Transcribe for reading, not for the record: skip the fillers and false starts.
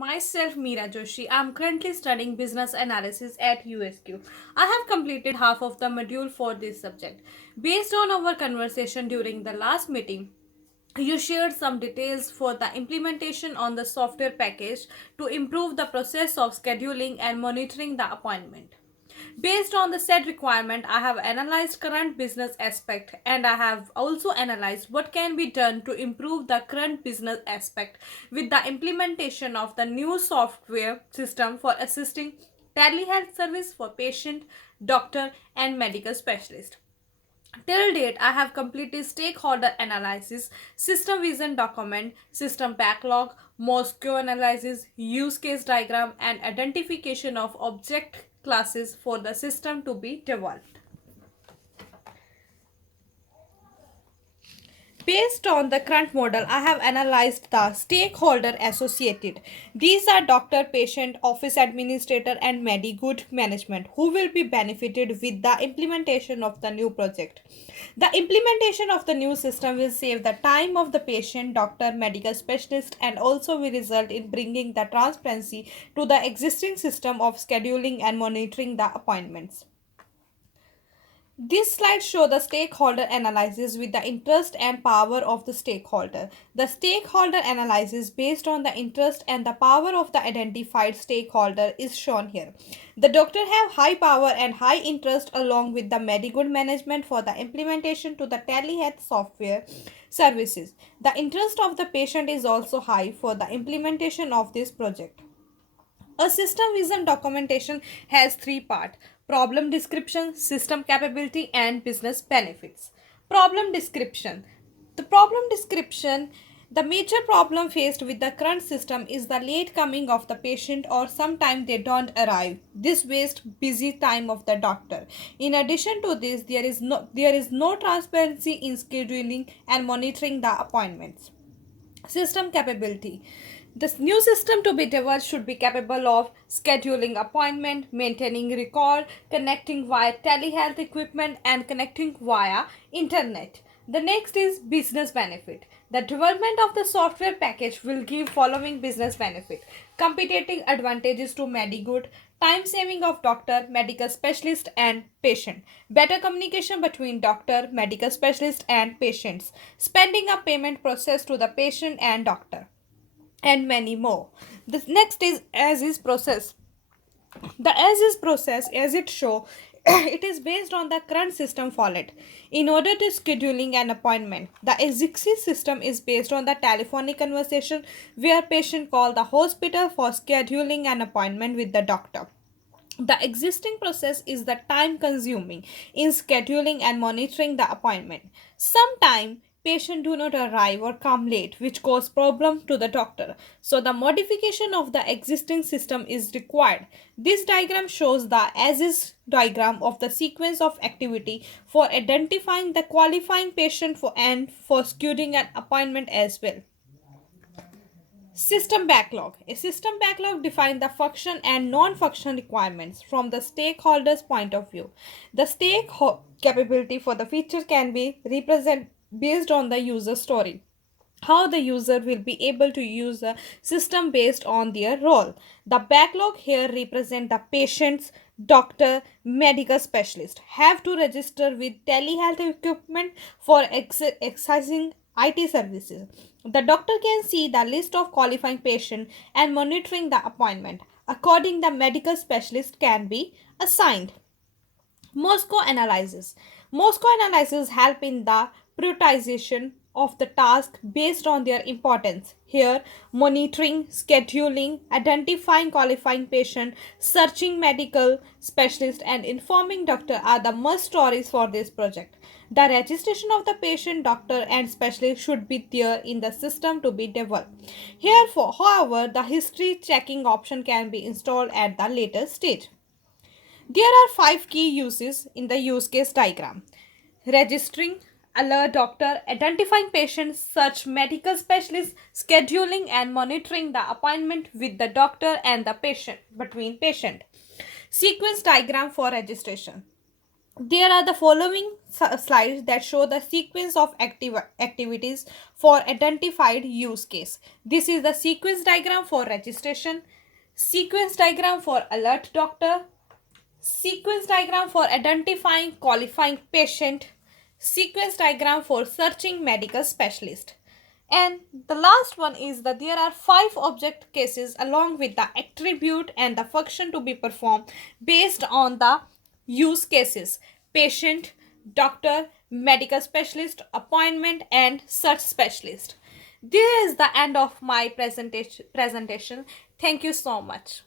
Myself, Meera Joshi. I'm currently studying business analysis at USQ. I have completed half of the module for this subject. Based on our conversation during the last meeting, you shared some details for the implementation on the software package to improve the process of scheduling and monitoring the appointment. Based on the said requirement, I have analyzed current business aspect and I have also analyzed what can be done to improve the current business aspect with the implementation of the new software system for assisting telehealth service for patient, doctor and medical specialist. Till date, I have completed stakeholder analysis, system vision document, system backlog, Moscow analysis, use case diagram, and identification of object classes for the system to be developed. Based on the current model, I have analyzed the stakeholder associated. These are doctor, patient, office administrator, and Medigood management who will be benefited with the implementation of the new project. The implementation of the new system will save the time of the patient, doctor, medical specialist, and also will result in bringing the transparency to the existing system of scheduling and monitoring the appointments. These slides show the stakeholder analysis with the interest and power of the stakeholder. The stakeholder analysis based on the interest and the power of the identified stakeholder is shown here. The doctor have high power and high interest along with the Medigood management for the implementation to the telehealth software services. The interest of the patient is also high for the implementation of this project. A system vision documentation has three parts: problem description, system capability, and business benefits. Problem description. The problem description, the major problem faced with the current system is the late coming of the patient or sometimes they don't arrive. This wastes busy time of the doctor. In addition to this, there is no transparency in scheduling and monitoring the appointments. System capability. This new system to be developed should be capable of scheduling appointment, maintaining record, connecting via telehealth equipment, and connecting via internet. The next is business benefit. The development of the software package will give following business benefit: competing advantages to Medigood, time saving of doctor, medical specialist, and patient, better communication between doctor, medical specialist, and patients, spending a payment process to the patient and doctor, and many more. The next is as is process. The as is process, as it show, it is based on the current system followed. In order to scheduling an appointment, the existing system is based on the telephonic conversation where patient call the hospital for scheduling an appointment with the doctor. The existing process is the time consuming in scheduling and monitoring the appointment. Sometimes patients do not arrive or come late, which cause problem to the doctor. So the modification of the existing system is required. This diagram shows the as is diagram of the sequence of activity for identifying the qualifying patient for and for scheduling an appointment as well. System backlog. A system backlog defines the function and non-function requirements from the stakeholder's point of view. The stake capability for the feature can be represented based on the user story. How the user will be able to use the system based on their role. The backlog here represent the patients, doctor, medical specialist have to register with telehealth equipment for exercising IT services. The doctor can see the list of qualifying patients and monitoring the appointment. According the medical specialist can be assigned. Moscow analysis. Moscow analysis help in the prioritization of the task based on their importance. Here, monitoring, scheduling, identifying qualifying patient, searching medical specialist, and informing doctor are the must stories for this project. The registration of the patient, doctor, and specialist should be there in the system to be developed. Here, however, the history checking option can be installed at the later stage. There are five key uses in the use case diagram: registering, alert doctor, identifying patients, search medical specialists, scheduling and monitoring the appointment with the doctor and the patient between patient. Sequence diagram for registration. There are the following slides that show the sequence of activities for identified use case. This is the sequence diagram for registration, sequence diagram for alert doctor, sequence diagram for identifying qualifying patient, sequence diagram for searching medical specialist. And the last one is that there are five object cases along with the attribute and the function to be performed based on the use cases: patient, doctor, medical specialist, appointment, and search specialist. This is the end of my presentation. Thank you so much.